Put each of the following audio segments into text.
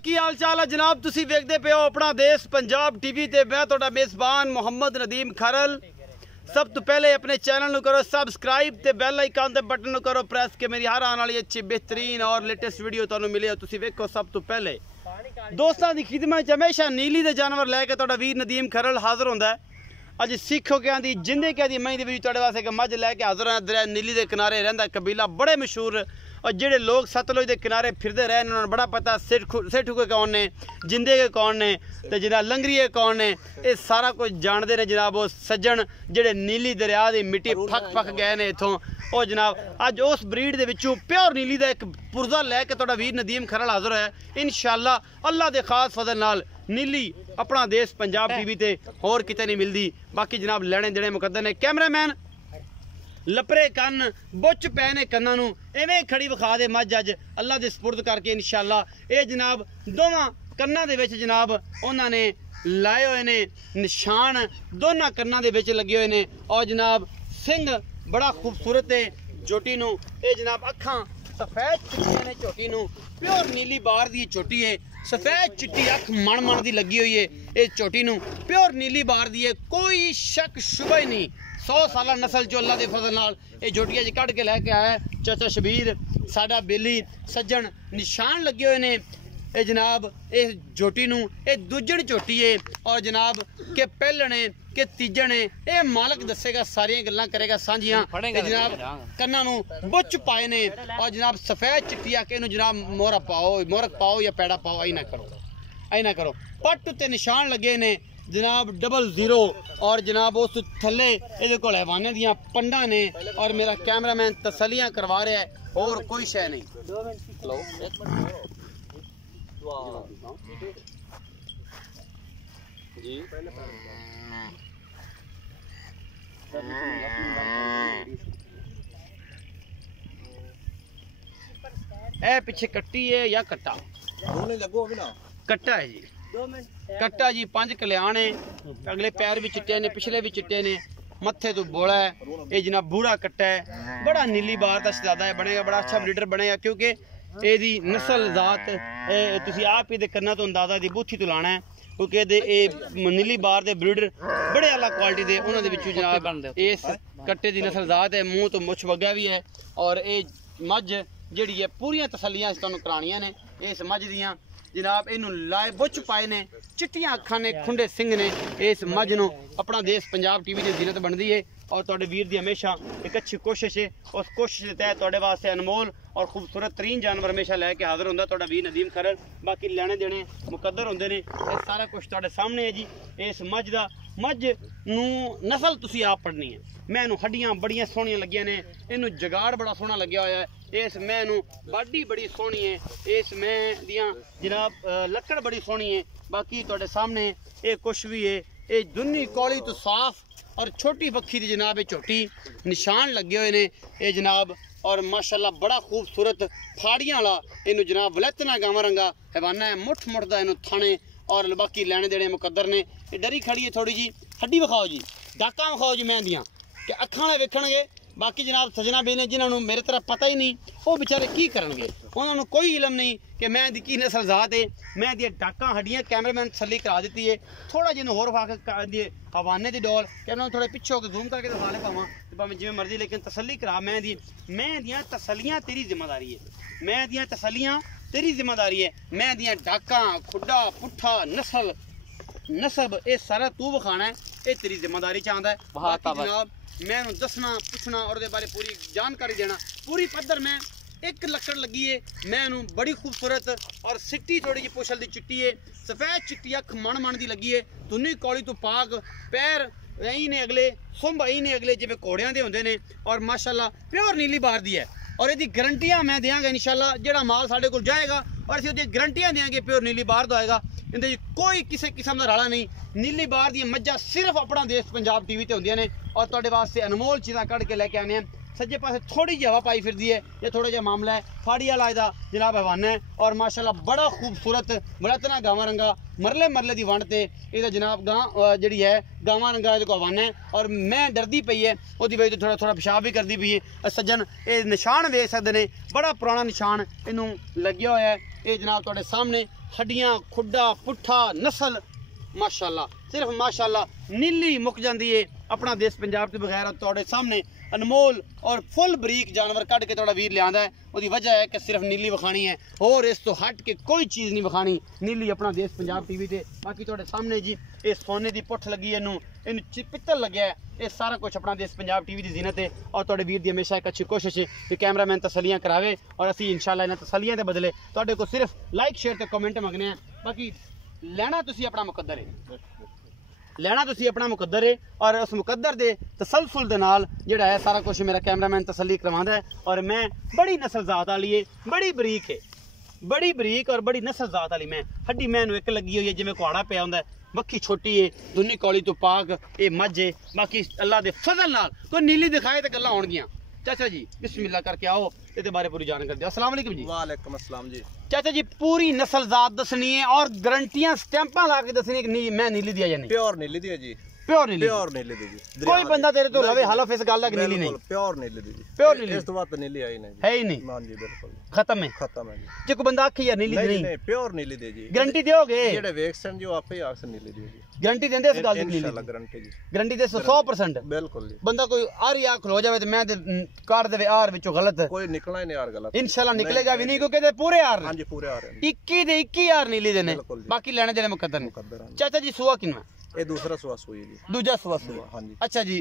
की हाल चाल है जनाब। तुसी वेखदे पे हो अपना देश पंजाब टीवी ते मैं तुहाडा मेज़बान मोहम्मद नदीम खरल। सब तो पहले अपने चैनल नू करो सबसक्राइब ते बैल आइकन दे बटन नू करो प्रेस के मेरी हर आने वाली अच्छी बेहतरीन और लेटेस्ट वीडियो तुहानू मिले। तुसी वेखो सब तो पहले दोस्तों की खिदमत च हमेशा नीली दे जानवर लैके तुहाडा वीर नदीम खरल हाजिर होंदा है। अज सिखो क्या दी जिंदे क्या दी मई दे विच तुहाडे वास्ते एक मझ लैके हाजिर हां। दरिया नीली दे किनारे रहिंदा कबीला बड़े मशहूर और जेडे लोग सतलुज के किनारे फिरते रहे उन्होंने बड़ा पता सेठू के कौन ने, जिंदे के कौन ने, तो जनाब लंगरीए कौन ने, ये सारा कुछ जानते हैं जनाब। वो सज्जन जेडे नीली दरिया की मिट्टी फक फक गए ने इतों वो जनाब अज उस ब्रीड के विचों प्योर नीली का एक पुरजा लैके तुहाडा वीर नदीम खरल हाजिर है। इंशाअल्लाह अल्लाह के खास फजल नाल नीली अपना देश पंजाब टीवी ते होर किते नहीं मिलती। बाकी जनाब लेने देने मुकद्दर ने। कैमरामैन लपरे कन्न बुच पै ने कन्ना नू इवें खड़ी विखा दे मझ अज अल्लाह दे सपुर्द करके इंशाअल्लाह। ये जनाब दोवां कन्ना दे विच जनाब उन्होंने लाए हुए ने निशान, दोनों कन्ना दे विच लगे हुए ने और जनाब सिंह बड़ा खूबसूरत है झोटी नू। ये जनाब अखां सफेद चिट्टियां ने झोटी नू, प्योर नीली बार दी झोटी है। सफेद चिट्टी अख मण मण दी लगी हुई है इस झोटी नू, प्योर नीली बार दी है, कोई शक शुबा ही नहीं। 100 साल नस्ल जो अल्लाह के फजल नाल ये झोटियां च कढ़ के लैके आया चाचा शबीर साडा बेली सज्जन निशान लगे हुए ने। ये जनाब इस झोटी नू ये दूजण झोटी है और जनाब के पहलने के तीजण है ये मालक दसेगा, सारियां गल्लां करेगा सांझियां। जनाब कन्ना नू बुच पाए ने और जनाब सफेद चिट्टी आके इनू जनाब मोरक पाओ या पैड़ा पाओ, आई ना करो। पट उत्ते निशान लगे ने जनाब 00 और जनाब उस थले ये कोल हैवाने दियां पंडा ने और मेरा कैमरामैन तसलियां करवा रहा है और कोई शय नहीं। जी ए पीछे कट्टी है या कट्टा? कट्टा है जी, कट्टा जी। 5 कल्याण है, अगले पैर भी चिट्टे ने, पिछले भी चिट्टे ने, मत्थे तो बोला है। ये जनाब बूढ़ा कट्टा है, बड़ा नीली बार का शहजादा है, बनेगा बड़ा अच्छा ब्रीडर बनेगा क्योंकि एदी नस्ल जात तुसी आप ही करना तो अंदाजा दी बूथी तो लाना है क्योंकि नीली बार के ब्रीडर बड़े आला क्वालिटी के उन्होंने विचों जनाब इस कट्टे की नस्ल जात है। मुँह तो मुछ वग्या भी है और ये मझ जिहड़ी है पूरियां तसलियां तुहानूं कराणियां ने इस मझ दियां जनाब। इनू लाए बुच पाए ने, चिट्टियां अखां ने, खुंडे सिंह ने। इस मझ नूं अपना देश पंजाब टीवी की जीनत बनती है और तुहाडे वीर दी हमेशा एक अच्छी कोशिश है। उस कोशिश के तहत तुहाडे वास्ते अनमोल और खूबसूरत तरीन जानवर हमेशा लैके हाजिर होंदा तुहाडा वीर नदीम खरल। बाकी लेने देने मुकद्दर होंदे ने, सारा कुछ तुहाडे सामने है जी। इस मझ दा मझ नूं नस्ल तुसी आप पढ़नी है। मैं नूं हड्डियां बड़ियां सोहणियां लगियां ने, इनू जगाड़ बड़ा सोहना लग्या होया है। इस मैं नूं बाडी बड़ी सोहनी है, इस मैं दियां जनाब लक्कड़ बड़ी सोहनी है। बाकी तुहाडे सामने ये कुछ भी है, ये दुन्नी कौली तो साफ और छोटी पक्षी की जनाब ये झोटी निशान लगे हुए ने ये जनाब। और माशाल्लाह बड़ा खूबसूरत फाड़ियां वाला इनू जनाब वलैतना गावा रंगा हैवाना है, मुठ दा इनू थाने और बाकी लेने देने मुकद्दर ने। ये डरी खड़ी है थोड़ी जी, हड्डी विखाओ जी, डाका विखाओ जी मैं दियां कि अखां वाले वेखणगे। बाकी जनाब सजना बेने जिन्होंने मेरे तरह पता ही नहीं वो बेचारे की करनगे, उन्होंने कोई इलम नहीं कि मैं दी की नस्ल जात है। मैं दी डाका हड्डियां कैमरामैन तसली करा दी है। थोड़ा जिन्होंने होर खा दिए हवाने की डोल कि उन्होंने थोड़े पिछे होकर जूम करके दिखा ले पावा भावें जिवें मर्जी, लेकिन तसली करा। मैं दियां तसलियां तेरी जिम्मेदारी है, मैं दियां तसलियां तेरी जिम्मेदारी है। मैं दियां डाका खुड्डा पुट्ठा नस्ब ये सारा तू विखाना है, ये तेरी जिम्मेदारी चाहता है। जनाब मैं दसना पुछना और बारे पूरी जानकारी देना पूरी पद्धर। मैं एक लक्कड़ लगी है, मैं बड़ी खूबसूरत और सिट्टी थोड़ी जी पुछल दी चिट्टी है, सफेद चिट्टी अख मन दी लगी है, तुन्नी कौली तो पाक, पैर यही ने अगले, सुंभ यही ने अगले जिवें घोड़ियां दे हुंदे ने और माशाल्लाह प्योर नीली बार दी है। और यदि गारंटियां मैं देंगा इंशाल्लाह, जेड़ा माल साढ़े को जाएगा और असीं उहदी गारंटियां देंगे प्योर नीली बार दा आएगा। इहदे कोई किसी किस्म का राला नहीं। नीली बार दी मज्जां सिर्फ अपना देश पंजाब टीवी ते हुंदियां ने और तुहाडे वास्ते अनमोल चीज़ां कढ़ के लैके आने हैं। सज्जे पासे थोड़ी जी हवा पाई फिरदी है, ये थोड़ा जिहा मामला है। फाड़ी वाला इहदा जनाब हवाना है और माशाल्लाह बड़ा खूबसूरत वलैतना गावा रंगा मरले दी वंड ते इहदा जनाब गां जिहड़ी है गावा रंगा इहदे को हवाना है। और मैं डरदी पई है उहदी वजह तो थोड़ा पेशाब भी करदी पई है। सज्जन ये निशान वेख सकदे ने, बड़ा पुराना निशान इनू लग्या होया है। ये जनाब तुहाडे सामने हड्डियां खुड्डा पुट्ठा नस्ल माशाअल्लाह सिर्फ माशाअल्लाह नीली मुक जाती है। अपना देश पंजाब तो बगैर तुहाडे सामने अनमोल और फुल बरीक जानवर कढ़ के तुहाडा वीर लियांदा है। उसकी वजह है कि सिर्फ नीली विखानी है और इस तो हट के कोई चीज़ नहीं विखानी। नीली अपना देश पंजाब टीवी ते बाकी तुहाडे सामने जी ये सोने की पुठ लगी है, इनू पित्तल लग्या है, ये सारा कुछ अपना देश पंजाब टीवी की जीनत है। और तुहाडे वीर की हमेशा एक अच्छी कोशिश है कि कैमरामैन तसलियां करावे और असी इंशाअल्लाह इन्हां तसलियां के बदले तुहाडे को सिर्फ लाइक शेयर ते कमेंट मंगने हैं। बाकी लेना तुसी अपना मुकद्दर है, लेना तुसी अपना मुकद्दर है और उस मुकद्दर दे तसलसल दे नाल जेड़ा है सारा कुछ मेरा कैमरामैन तसल्ली करवांदा है। और मैं बड़ी नस्ल जात वाली है, बड़ी बरीक है, बड़ी बरीक और बड़ी नस्ल जात वाली मैं हड्डी मैनू एक लगी हुई है जिवें कुहाड़ा पिया हुंदा है, बक्खी छोटी है, दुनी कौली तो पाक ये मझ है। बाकी अल्लाह दे फजल नाल कोई नीली दिखाए तो गल्लां होणगियां। चाचा जी बिस्मिल्लाह करके आओ इहदे बारे पूरी जानकारी दो। अस्सलाम वालेकुम जी। वालेकुम अस्सलाम जी। चाचा जी पूरी नस्ल जात दसनी है और गारंटियां स्टैंपां ला के दसनी है कि मैं नीली दिया या नहीं? प्योर नीली दी जी, प्योर नीली, प्योर नीली दी जी। कोई बंदा तेरे तो लवे हलफ इस गल दा कि नीली नहीं? प्योर नीली दी जी, प्योर नीली, इस तो बात नीली आई नहीं है ही नहीं। हां जी बिल्कुल खत्म है, खत्म है जी। जे कोई बंदा आखी या नीली नहीं, नहीं प्योर नीली दी जी। गारंटी दोगे? जेड़े वेक्सन जो आपे ही आक्स नीली दी जी, गारंटी देंदे इस गल दी? नीली इंशाल्लाह गारंटी जी, गारंटी दे 100% बिल्कुल जी। बंदा कोई आर या खलो जावे ते मैं ते काट देवे आर विचों गलत, कोई निकलना ही नहीं यार गलत, इंशाल्लाह निकलेगा भी नहीं क्योंकि ते पूरे आर हां जी पूरे आ रहे हैं 21 दे 21 यार नीली देने, बाकी लेने देने मुकद्दर ने। चाचा जी सुआ किन्ना? ये दूसरा सुआ सुई जी, दूजा सुआ सुआ। हां जी। अच्छा जी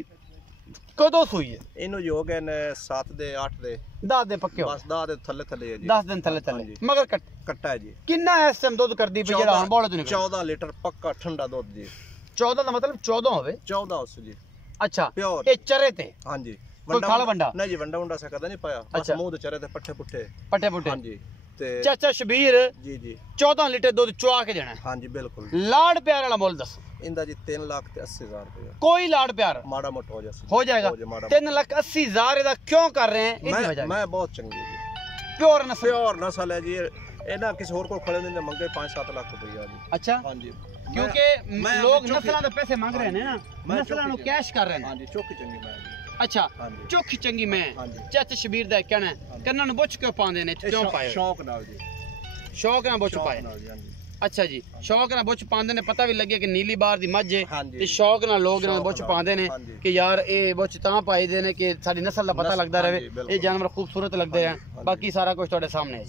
कदों सुई है? इनु योग है 7 दे 8 दे 10 दिन पक्के हो? बस 10 दे थल्ले थल्ले है जी, 10 दिन थल्ले थल्ले मगर कट्टा है जी। किन्ना इस टाइम दूध करदी भी जेड़ा हुन बोले तो निकल? 14 लीटर पक्का ठंडा दूध जी। 14 का मतलब 14 होवे? 14 उस जी। अच्छा प्योर ये चरे थे? हां जी। कोई खाला वंडा नहीं जी, वंडा वंडा सा कदा नहीं पाया, बस मुंह दे चरे थे पट्ठे पुट्ठे पट्टे पुट्टे। हां जी। ते चाचा शबीर जी जी 14 लीटर दूध चुआ के देना है? हां जी बिल्कुल। लाड़ प्यार वाला मोल दस? इंदा जी 3,80,000 रुपया। कोई लाड़ प्यार माड़ा मोटा हो जाए हो जाएगा? 3,80,000 इहदा क्यों कर रहे हैं? मैं बहुत चंगी जी, प्योर नस्ल, प्योर नस्ल है जी। ए ना किसी और को खड़े नहीं मंगे 5-7 लाख रुपया जी। अच्छा हां जी, क्योंकि लोग नस्लां दे पैसे मांग रहे हैं ना, नस्लां नु कैश कर रहे हैं। हां जी चौकी चंगी मैं जी। अच्छा हां जी चोखी चंगी मैं। हां जी। चाचा शबीर दा कहना है कन्ना नु बुछ क्यों पांदे ने? क्यों पाए? शौक नाल जी, शौक नाल बुछ पाए। हां जी। अच्छा जी शौक नाल बुछ पांदे ने, पता भी लगे कि नीली बार दी मझ है हां जी। ते शौक नाल लोग ना बुछ पांदे ने हां जी। कि यार ए बुछ तां पाई दे ने कि साडी नस्ल दा पता लगदा रहे, हां जी, ये जानवर खूबसूरत लगदे हैं। हां जी। बाकी सारा कुछ तुहाडे सामने है।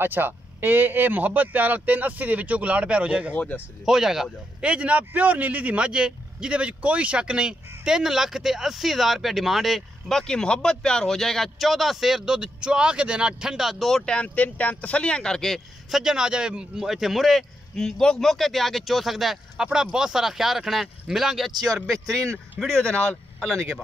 अच्छा ए मोहब्बत प्यार वाला 380 दे विचों को लाड़ प्यार हो जाएगा? हो जासे जी, हो जाएगा। ये जनाब प्योर नीली दी मझ है जिदे विच कोई शक नहीं। 3,80,000 रुपया डिमांड है, बाकी मोहब्बत प्यार हो जाएगा। 14 सेर दुध चुआ के देना ठंडा 2 टाइम 3 टाइम तसलियां करके सज्जन आ जाए इत्थे मुरे मौके ते आके चो सकता है। अपना बहुत सारा ख्याल रखना है। मिलांगे अच्छी और बेहतरीन वीडियो दे नाल। अल्लाह निगहबान।